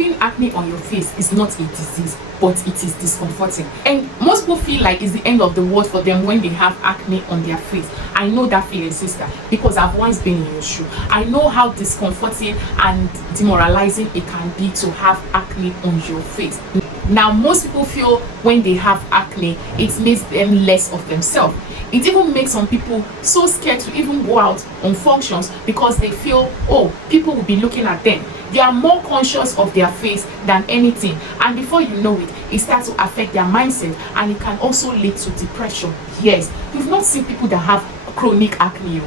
having acne on your face is not a disease, but it is discomforting. And most people feel like it's the end of the world for them when they have acne on their face. I know that feeling, sister, because I've once been in your shoe. I know how discomforting and demoralizing it can be to have acne on your face. Now, most people feel when they have acne, it makes them less of themselves. It even makes some people so scared to even go out on functions because they feel, oh, people will be looking at them. They are more conscious of their face than anything, and before you know it, it starts to affect their mindset, and it can also lead to depression. Yes, you've not seen people that have chronic acne.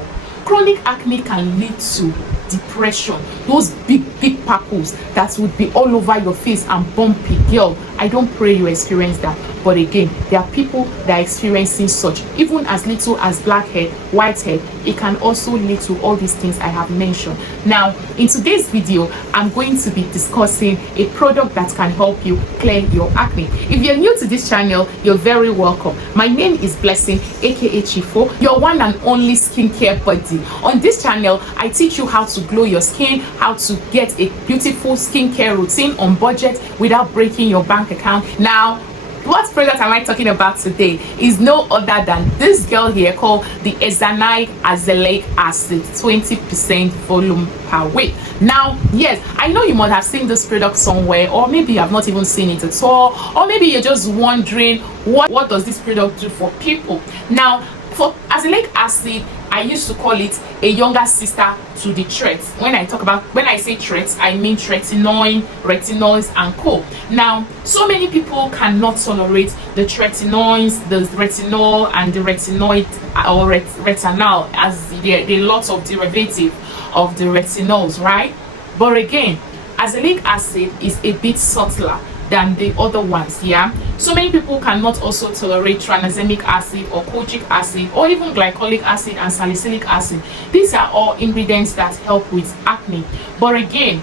Chronic acne can lead to depression, those big pimples that would be all over your face and bumpy. Girl, I don't pray you experience that, but again, there are people that are experiencing such. Even as little as blackhead, whitehead, it can also lead to all these things I have mentioned. Now, in today's video, I'm going to be discussing a product that can help you clear your acne. If you're new to this channel, you're very welcome. My name is Blessing, aka Chifo, your one and only skincare buddy. On this channel, I teach you how to glow your skin, how to get a beautiful skincare routine on budget without breaking your bank account. Now, what product am I talking about today is no other than this girl here called the EZANIC Azelaic Acid 20% volume per week. Now, yes, I know you might have seen this product somewhere, or maybe you have not even seen it at all, or maybe you're just wondering what does this product do for people. Now, for azelaic acid, I used to call it a younger sister to the threats. When I say threats, I mean retinoids and co. Now, so many people cannot tolerate the retinoids, the retinol and the retinoid or retinol, as there are lots of derivative of the retinols, right? But again, azelaic acid is a bit subtler than the other ones. Yeah, so many people cannot also tolerate tranexamic acid or kojic acid or even glycolic acid and salicylic acid. These are all ingredients that help with acne, but again,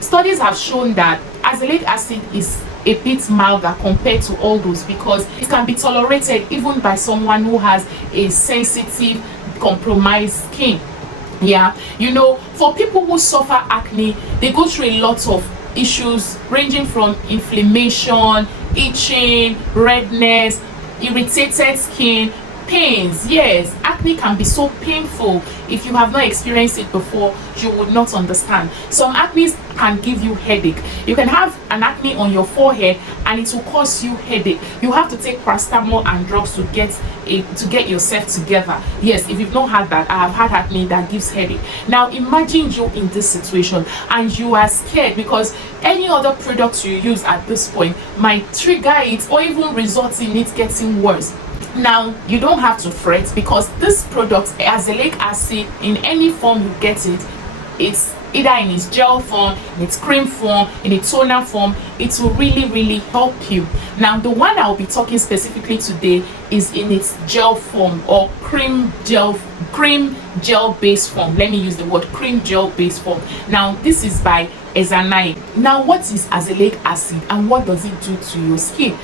studies have shown that azelaic acid is a bit milder compared to all those because it can be tolerated even by someone who has a sensitive, compromised skin. Yeah, you know, for people who suffer acne, they go through a lot of issues ranging from inflammation, itching, redness, irritated skin, pains. Yes, acne can be so painful. If you have not experienced it before, you would not understand. Some acne can give you headache. You can have an acne on your forehead and it will cause you headache. You have to take paracetamol and drugs to get yourself together. Yes, if you've not had that, I have had acne that gives headache. Now imagine you in this situation and you are scared because any other product you use at this point might trigger it or even result in it getting worse. Now, you don't have to fret because this product, azelaic acid, in any form you get it, it's either in its gel form, in its cream form, in its toner form, it will really help you. Now, the one I'll be talking specifically today is in its gel form or cream gel based form. Let me use the word cream gel based form. Now, this is by EZANIC. Now, what is azelaic acid and what does it do to your skin?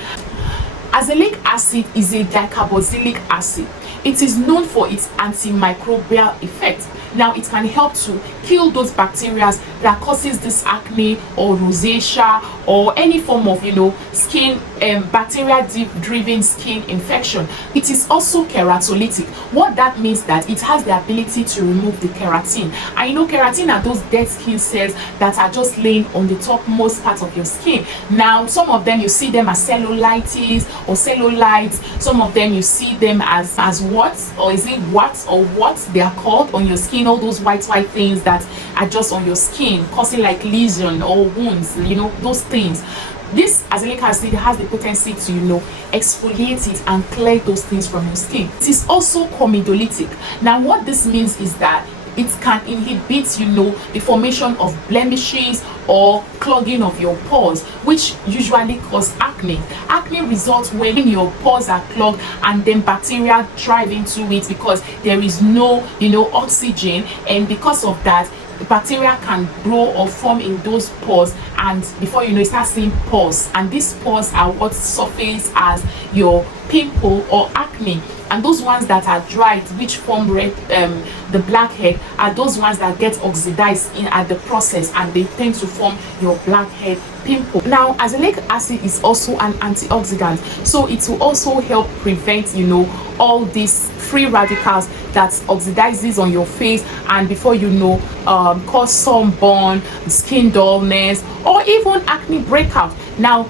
Azelaic acid is a dicarboxylic acid. It is known for its antimicrobial effect. Now, it can help to kill those bacteria that causes this acne or rosacea or any form of, skin bacteria-driven skin infection. It is also keratolytic. What that means that it has the ability to remove the keratin. I know keratin are those dead skin cells that are just laying on the topmost part of your skin. Now, some of them you see them as cellulitis or cellulites. Some of them you see them as warts, or is it warts or what they are called on your skin? All those white things that are just on your skin causing like lesion or wounds, those things. This azelaic acid has the potency to exfoliate it and clear those things from your skin. It is also comedolytic. Now what this means is that it can inhibit the formation of blemishes or clogging of your pores, which usually cause acne. Acne results when your pores are clogged and then bacteria thrive into it because there is no oxygen, and because of that bacteria can grow or form in those pores, and before you start seeing pores, and these pores are what surface as your pimple or acne. and those ones that are dried, which form red, the blackhead, are those ones that get oxidized in at the process, and they tend to form your blackhead pimple. Now, azelaic acid is also an antioxidant, so it will also help prevent, you know, all these free radicals that oxidizes on your face, and before you know, cause sunburn, skin dullness, or even acne breakout. Now,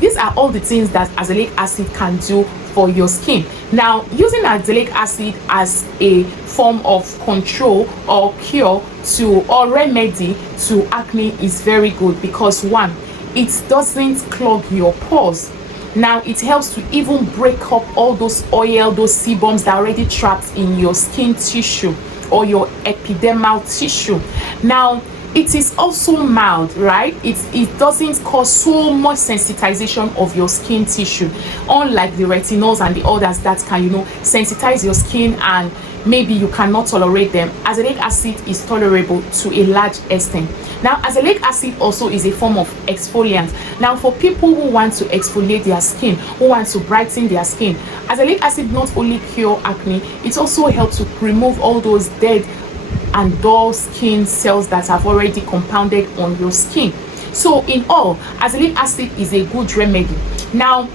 these are all the things that azelaic acid can do for your skin. Now, using azelaic acid as a form of control or cure to, or remedy to acne is very good, because one, it doesn't clog your pores. Now, it helps to even break up all those oil, those sebums that are already trapped in your skin tissue or your epidermal tissue. Now, it is also mild, right? It doesn't cause so much sensitization of your skin tissue, unlike the retinols and the others that can, you know, sensitize your skin and maybe you cannot tolerate them. Azelaic acid is tolerable to a large extent. Now, azelaic acid also is a form of exfoliant. Now, for people who want to exfoliate their skin, who want to brighten their skin, azelaic acid not only cure acne, it also helps to remove all those dead and dull skin cells that have already compounded on your skin. So in all, azelaic acid is a good remedy. Now,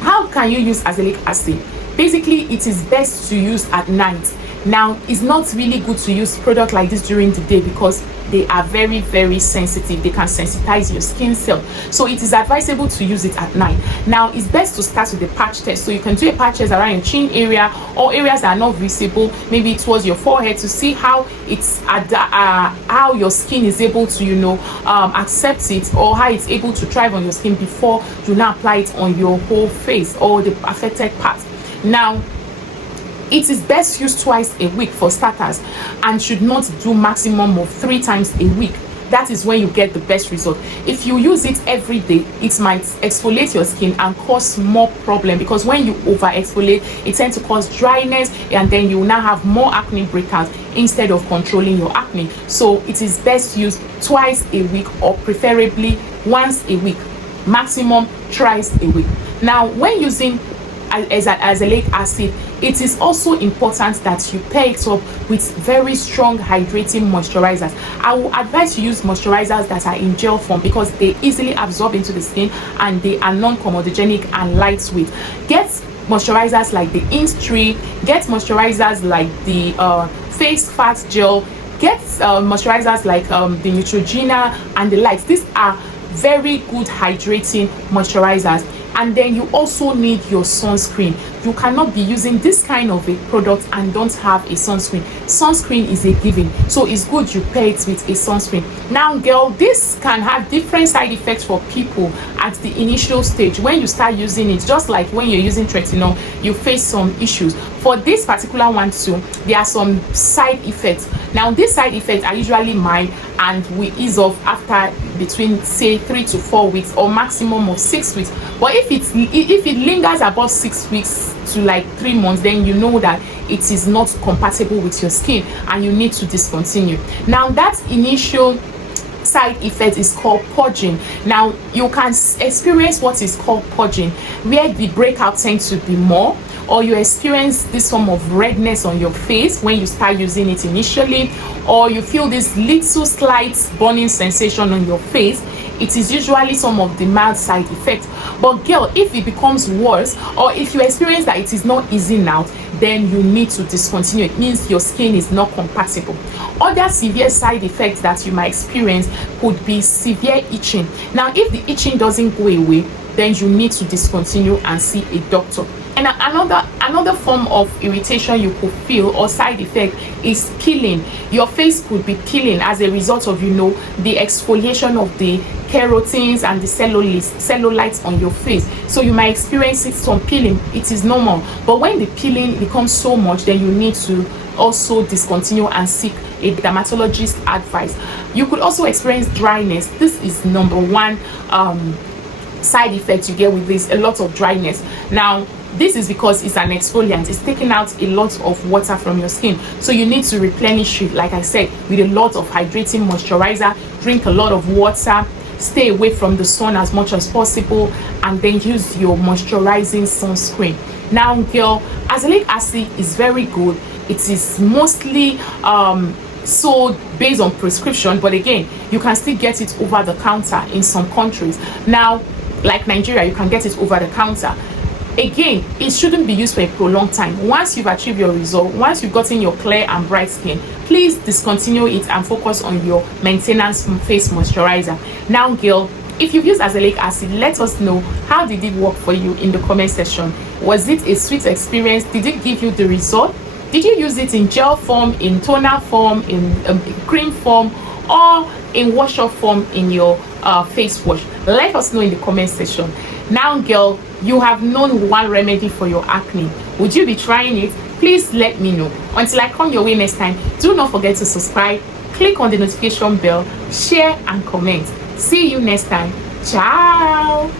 how can you use azelaic acid? Basically, it is best to use at night. Now, it's not really good to use product like this during the day, because they are very, very sensitive. They can sensitize your skin cell, so it is advisable to use it at night. Now, it's best to start with a patch test, so you can do a patch test around your chin area or areas that are not visible, maybe towards your forehead, to see how it's how your skin is able to, you know, accept it, or how it's able to thrive on your skin before you now apply it on your whole face or the affected part. Now, it is best used twice a week for starters, and should not do maximum of 3 times a week. That is when you get the best result. If you use it every day, it might exfoliate your skin and cause more problem, because when you over exfoliate, it tends to cause dryness, and then you will now have more acne breakouts instead of controlling your acne. So it is best used twice a week, or preferably once a week, maximum thrice a week. Now, when using azelaic acid, it is also important that you pair it up with very strong hydrating moisturizers. I will advise you use moisturizers that are in gel form, because they easily absorb into the skin and they are non-comedogenic and lightweight. Get moisturizers like the Instri, get moisturizers like the face fat gel, get moisturizers like the Neutrogena and the likes. These are very good hydrating moisturizers. And then you also need your sunscreen. You cannot be using this kind of a product and don't have a sunscreen. Sunscreen is a given, so it's good you pair it with a sunscreen. Now, girl, this can have different side effects for people at the initial stage. When you start using it, just like when you're using tretinoin, you face some issues. For this particular one too, there are some side effects. Now, these side effects are usually mild and will ease off after between, say, 3 to 4 weeks, or maximum of 6 weeks. But if it lingers above 6 weeks to like 3 months, then you know that it is not compatible with your skin and you need to discontinue. Now, that initial side effect is called purging. Now, you can experience what is called purging, where the breakout tends to be more, or you experience this form of redness on your face when you start using it initially, or you feel this little slight burning sensation on your face. It is usually some of the mild side effects. But girl, if it becomes worse, or if you experience that it is not easing out, then you need to discontinue. It means your skin is not compatible. Other severe side effects that you might experience could be severe itching. Now, if the itching doesn't go away, then you need to discontinue and see a doctor. And another form of irritation you could feel, or side effect, is peeling. Your face could be peeling as a result of, you know, the exfoliation of the keratins and the cellulites on your face. So you might experience some peeling. It is normal. But when the peeling becomes so much, then you need to also discontinue and seek a dermatologist's advice. You could also experience dryness. This is number one side effect you get with this, a lot of dryness. Now, this is because it's an exfoliant. It's taking out a lot of water from your skin, so you need to replenish it, like I said, with a lot of hydrating moisturizer. Drink a lot of water, stay away from the sun as much as possible, and then use your moisturizing sunscreen. Now girl, azelaic acid is very good. It is mostly sold based on prescription, but again, you can still get it over the counter in some countries. Now, like Nigeria, you can get it over the counter. Again, it shouldn't be used for a prolonged time. Once you've achieved your result, once you've gotten your clear and bright skin, please discontinue it and focus on your maintenance face moisturizer. Now girl, if you've used azelaic acid, let us know how did it work for you in the comment section. Was it a sweet experience? Did it give you the result? Did you use it in gel form, in toner form, in cream form, or in wash off form in your face wash? Let us know in the comment section. Now girl, you have known one remedy for your acne. Would you be trying it? Please let me know. Until I come your way next time, do not forget to subscribe, click on the notification bell, share and comment. See you next time. Ciao.